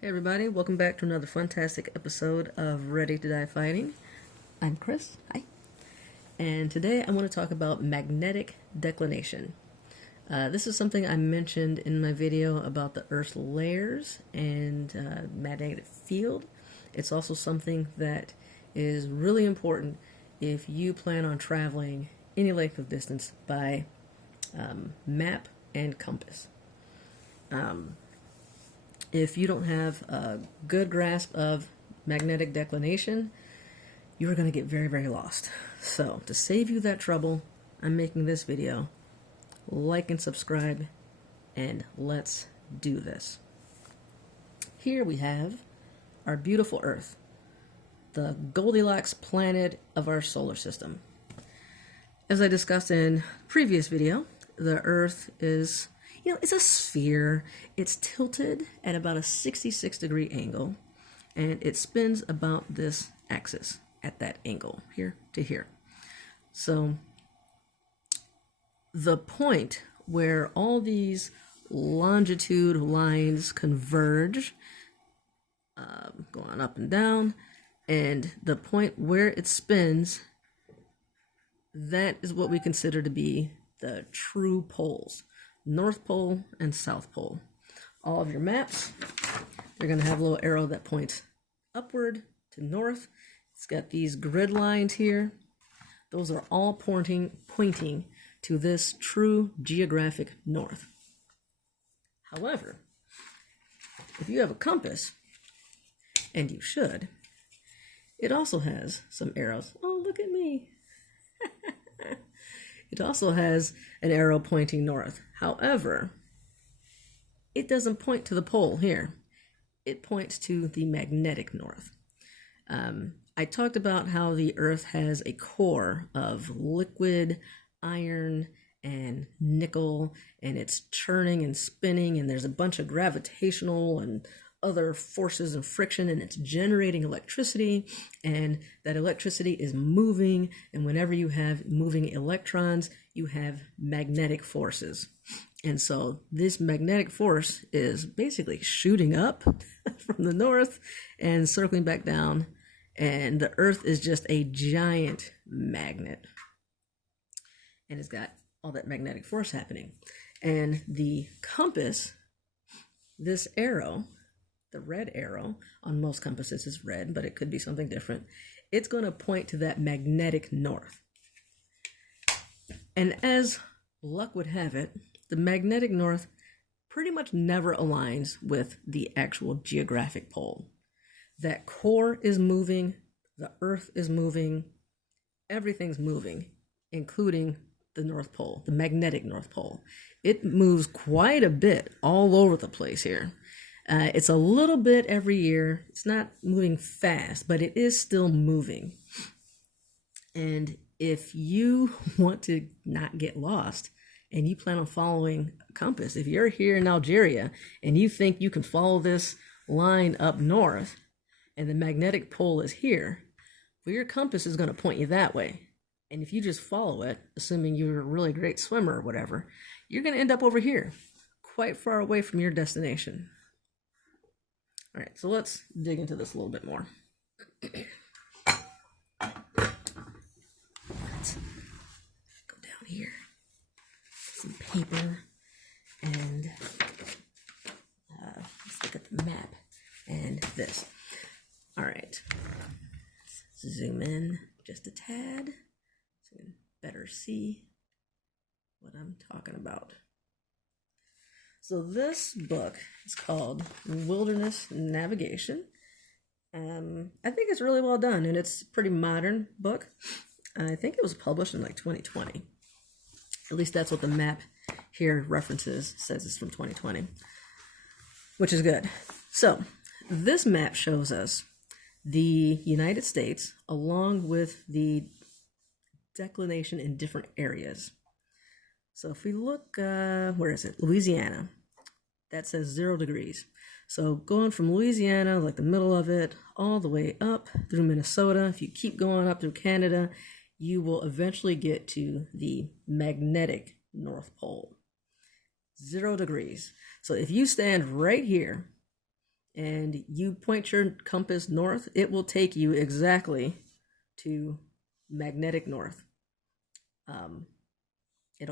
Hey everybody, welcome back to another fantastic episode of Ready to Die Fighting. I'm Chris, hi. And today I want to talk about magnetic declination. This is something I mentioned in my video about the Earth's layers and magnetic field. It's also something that is really important if you plan on traveling any length of distance by map and compass. If you don't have a good grasp of magnetic declination, you're going to get very, very lost. So, to save you that trouble, I'm making this video. Like and subscribe, and let's do this. Here we have our beautiful Earth, the Goldilocks planet of our solar system. As I discussed in previous video, the Earth is it's a sphere. It's tilted at about a 66-degree angle, and it spins about this axis at that angle, here to here. So the point where all these longitude lines converge, going up and down, and the point where it spins, that is what we consider to be the true poles. North Pole and South Pole. All of your maps, they're going to have a little arrow that points upward to north. It's got these grid lines here. Those are all pointing to this true geographic north. However, if you have a compass, and you should, it also has some arrows. Oh, look at me. It also has an arrow pointing north. However, it doesn't point to the pole here. It points to the magnetic north. I talked about how the Earth has a core of liquid iron and nickel, and it's churning and spinning, and there's a bunch of gravitational and other forces and friction, and it's generating electricity, and that electricity is moving, and whenever you have moving electrons, you have magnetic forces. And so this magnetic force is basically shooting up from the north and circling back down, and the Earth is just a giant magnet, and it's got all that magnetic force happening. And the compass, this arrow, the red arrow on most compasses is red, but it could be something different. It's going to point to that magnetic north. And as luck would have it, the magnetic north pretty much never aligns with the actual geographic pole. That core is moving, the Earth is moving, everything's moving, including the North Pole, the magnetic North Pole. It moves quite a bit all over the place here. It's a little bit every year. It's not moving fast, but it is still moving. And if you want to not get lost and you plan on following a compass, if you're here in Algeria and you think you can follow this line up north and the magnetic pole is here, well, your compass is going to point you that way. And if you just follow it, assuming you're a really great swimmer or whatever, you're going to end up over here, quite far away from your destination. All right, so let's dig into this a little bit more. Let's go down here, some paper, and let's look at the map and this. All right, let's zoom in just a tad so you can better see what I'm talking about. So this book is called Wilderness Navigation. I think it's really well done, and it's a pretty modern book. I think it was published in like 2020. At least that's what the map here references, says it's from 2020, which is good. So this map shows us the United States along with the declination in different areas. So if we look, where is it? Louisiana. That says 0 degrees. So going from Louisiana, like the middle of it, all the way up through Minnesota, if you keep going up through Canada, you will eventually get to the magnetic North Pole. 0 degrees. So if you stand right here and you point your compass north, it will take you exactly to magnetic north. It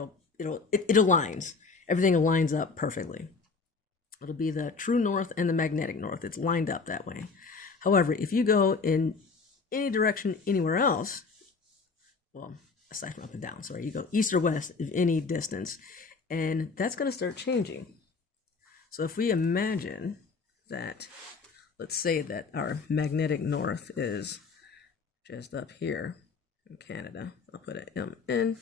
aligns. Everything aligns up perfectly. It'll be the true north and the magnetic north. It's lined up that way. However, if you go in any direction anywhere else, well, aside from up and down, sorry, you go east or west of any distance, and that's going to start changing. So if we imagine that, let's say that our magnetic north is just up here in Canada. I'll put it in.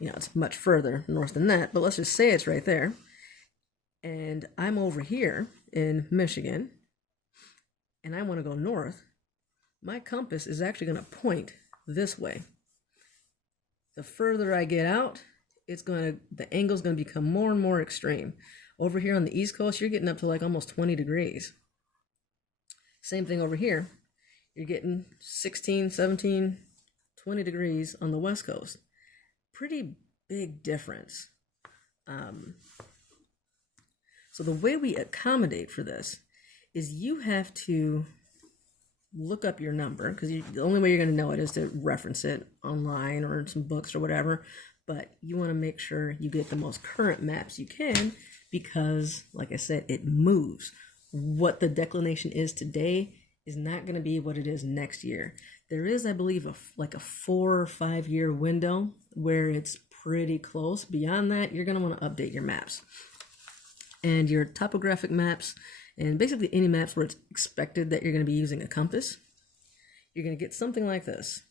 You know, it's much further north than that, but let's just say it's right there. And I'm over here in Michigan, and I want to go north. My compass is actually going to point this way. The further I get out, the angle's going to become more and more extreme. Over here on the East Coast, you're getting up to like almost 20 degrees. Same thing over here. You're getting 16, 17, 20 degrees on the West Coast. Pretty big difference. So the way we accommodate for this is you have to look up your number, because the only way you're going to know it is to reference it online or in some books or whatever. But you want to make sure you get the most current maps you can, because, like I said, it moves. What the declination is today is not going to be what it is next year. There is, I believe, like a 4 or 5 year window where it's pretty close. Beyond that, you're going to want to update your maps. And your topographic maps, and basically any maps where it's expected that you're going to be using a compass, you're going to get something like this.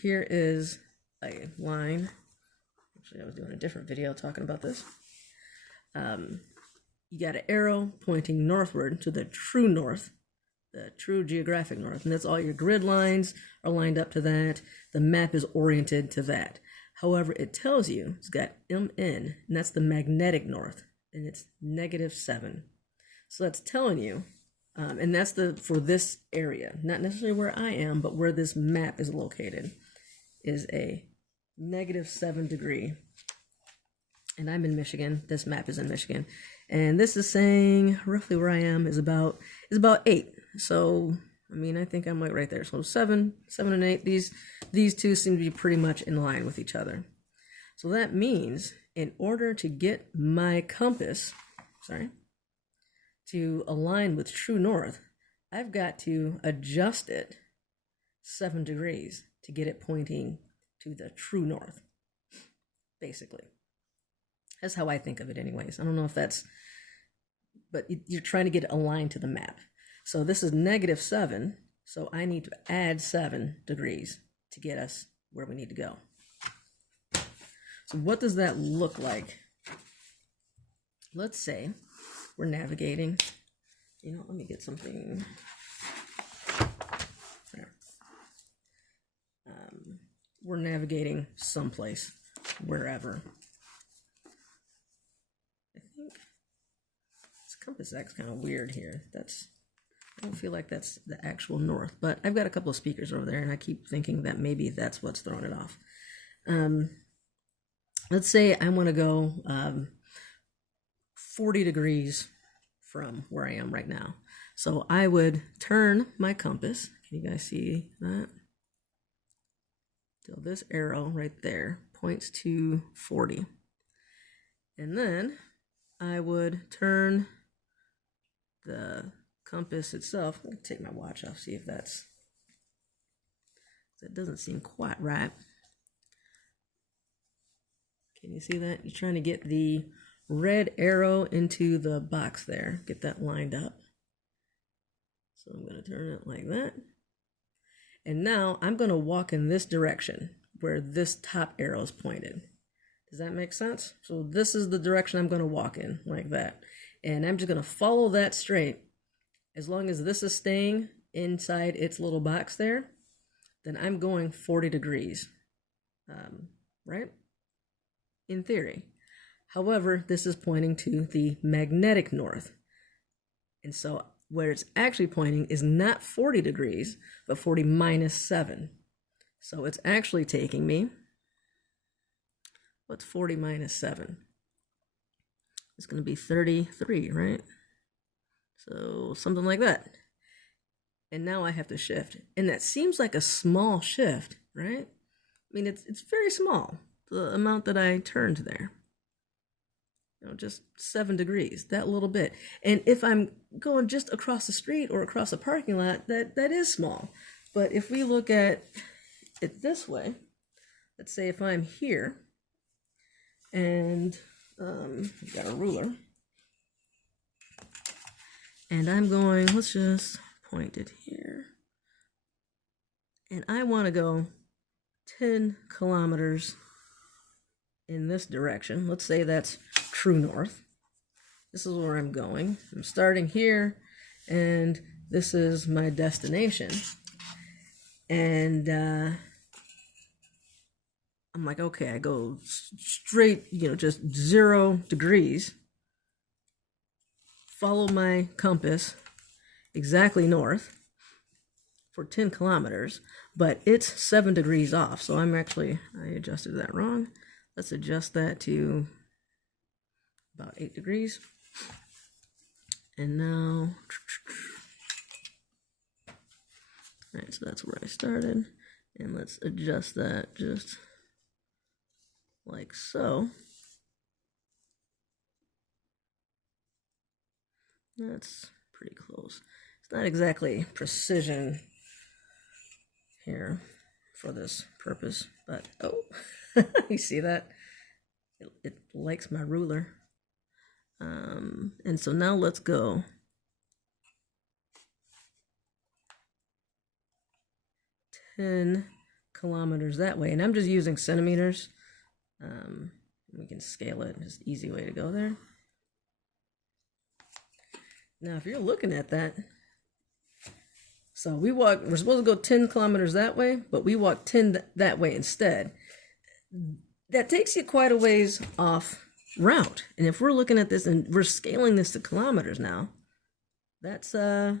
Here is a line. Actually, I was doing a different video talking about this. You got an arrow pointing northward to the true north, the true geographic north, and that's all your grid lines are lined up to that. The map is oriented to that. However, it tells you it's got MN, and that's the magnetic north, and it's -7. So that's telling you, and that's for this area, not necessarily where I am, but where this map is located, is a -7 degree. And I'm in Michigan. This map is in Michigan, and this is saying roughly where I am is about 8. So I mean, I think I'm like right there. So 7 and 8. These two seem to be pretty much in line with each other. So that means in order to get my compass, to align with true north, I've got to adjust it 7 degrees to get it pointing to the true north, basically. That's how I think of it anyways. I don't know if that's, but you're trying to get it aligned to the map. So this is -7, so I need to add 7 degrees to get us where we need to go. So what does that look like? Let's say we're navigating, let me get something there. We're navigating someplace, wherever. I think this compass act's kind of weird here. I don't feel like that's the actual north, but I've got a couple of speakers over there, and I keep thinking that maybe that's what's throwing it off. Let's say I want to go 40 degrees from where I am right now. So I would turn my compass. Can you guys see that? So this arrow right there points to 40. And then I would turn the compass itself. I'm going to take my watch off, see if that doesn't seem quite right. Can you see that? You're trying to get the red arrow into the box there, get that lined up. So I'm going to turn it like that. And now I'm going to walk in this direction where this top arrow is pointed. Does that make sense? So this is the direction I'm going to walk in, like that. And I'm just going to follow that straight. As long as this is staying inside its little box there, then I'm going 40 degrees, right? In theory. However, this is pointing to the magnetic north. And so where it's actually pointing is not 40 degrees, but 40 -7. So it's actually taking me, what's 40 -7? It's going to be 33, right? So something like that. And now I have to shift. And that seems like a small shift, right? I mean, it's very small, the amount that I turned there. Just 7 degrees, that little bit. And if I'm going just across the street or across a parking lot, that is small. But if we look at it this way, let's say if I'm here and I've got a ruler and I'm going, let's just point it here, and I want to go 10 kilometers in this direction. Let's say that's true north. This is where I'm going. I'm starting here, and this is my destination. And I'm like, okay, I go straight, just 0 degrees. Follow my compass exactly north for 10 kilometers, but it's 7 degrees off. So I adjusted that wrong. Let's adjust that to about 8 degrees. And now, all right, so that's where I started. And let's adjust that just like so. That's pretty close. It's not exactly precision here for this purpose, but oh, you see that? It likes my ruler. And so now let's go 10 kilometers that way. And I'm just using centimeters. We can scale it. Just easy way to go there. Now, if you're looking at that, so we're supposed to go 10 kilometers that way, but we walk 10 that way instead. That takes you quite a ways off route. And if we're looking at this and we're scaling this to kilometers now, that's 2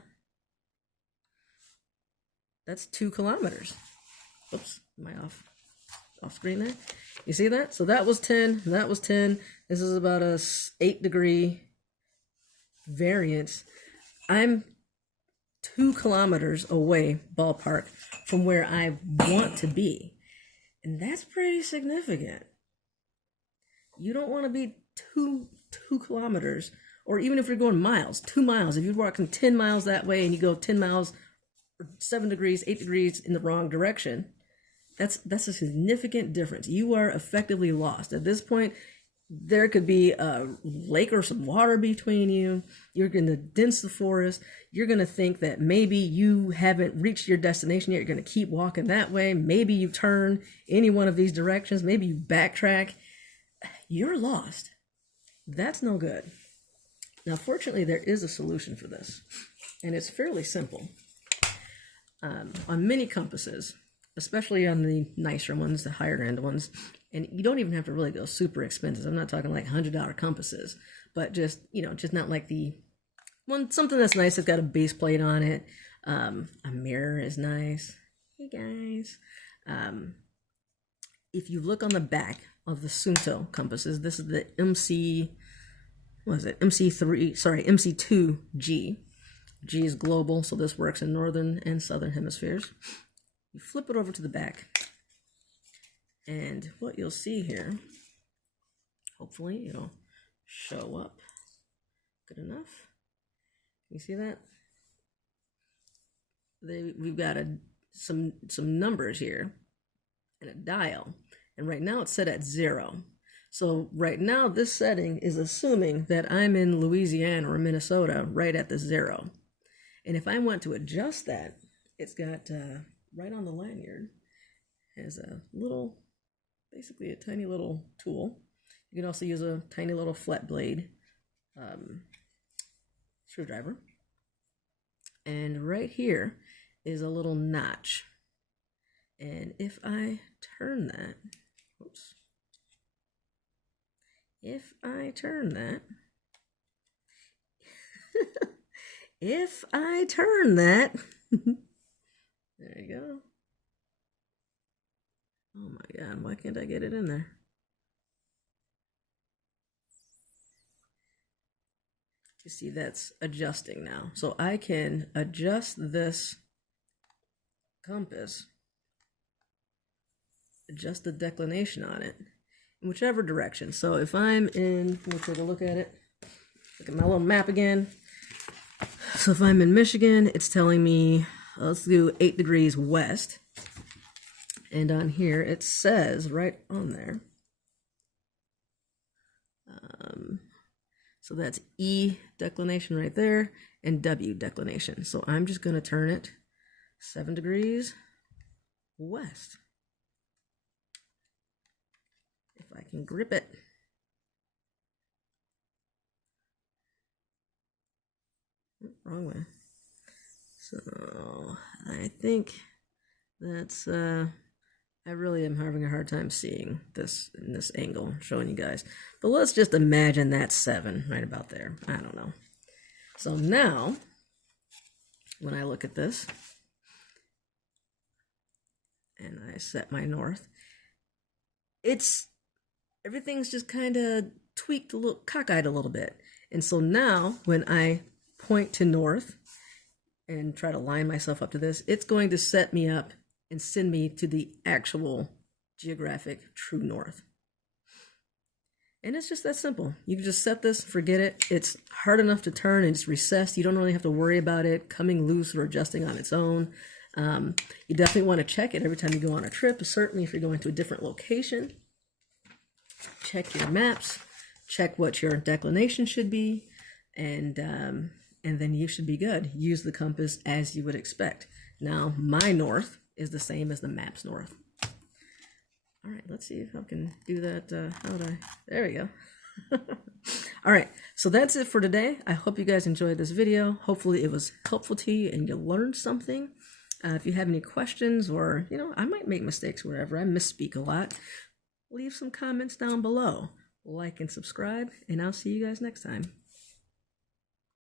kilometers. Oops, am I off screen there? You see that? So that was 10, that was 10. This is about a 8 degree variance. I'm 2 kilometers away, ballpark, from where I want to be. And that's pretty significant. You don't want to be two kilometers, or even if you're going miles, 2 miles. If you're walking 10 miles that way and you go 10 miles, 7 degrees, 8 degrees in the wrong direction, that's a significant difference. You are effectively lost. At this point, there could be a lake or some water between you. You're going to dense the forest. You're going to think that maybe you haven't reached your destination yet. You're going to keep walking that way. Maybe you turn any one of these directions. Maybe you backtrack. You're lost. That's no good. Now, fortunately, there is a solution for this, and it's fairly simple. On many compasses, especially on the nicer ones, the higher end ones, and you don't even have to really go super expensive. I'm not talking like $100 compasses, but just not like the one, something that's nice. It's got a base plate on it. A mirror is nice. Hey guys. If you look on the back of the Sunto compasses, this is the MC2G. G is global, so this works in northern and southern hemispheres. You flip it over to the back, and what you'll see here, hopefully it'll show up good enough. You see that? We've got some numbers here and a dial, and right now it's set at 0. So right now this setting is assuming that I'm in Louisiana or Minnesota right at the 0. And if I want to adjust that, it's got right on the lanyard has a little, basically a tiny little tool. You can also use a tiny little flat blade screwdriver. And right here is a little notch. And if I turn that, oops, if I turn that, if I turn that, there you go. Oh my God, why can't I get it in there? You see that's adjusting now. So I can adjust this compass, adjust the declination on it in whichever direction. So if I'm in, we'll take a look at it. Look at my little map again. So if I'm in Michigan, it's telling me, let's do 8 degrees west. And on here, it says right on there. So that's E declination right there and W declination. So I'm just going to turn it 7 degrees west. If I can grip it. Wrong way. So I think that's I really am having a hard time seeing this in this angle, showing you guys. But let's just imagine that's 7 right about there. I don't know. So now, when I look at this, and I set my north, everything's just kind of tweaked a little, cockeyed a little bit. And so now, when I point to north and try to line myself up to this, it's going to set me up and send me to the actual geographic true north. And it's just that simple. You can just set this, forget it. It's hard enough to turn and it's recessed. You don't really have to worry about it coming loose or adjusting on its own. You definitely want to check it every time you go on a trip, certainly if you're going to a different location. Check your maps, check what your declination should be, and then you should be good. Use the compass as you would expect. Now, my north is the same as the map's north. All right, let's see if I can do that. There we go. All right, so that's it for today. I hope you guys enjoyed this video. Hopefully it was helpful to you and you learned something. If you have any questions or, I might make mistakes or whatever. I misspeak a lot. Leave some comments down below. Like and subscribe, and I'll see you guys next time.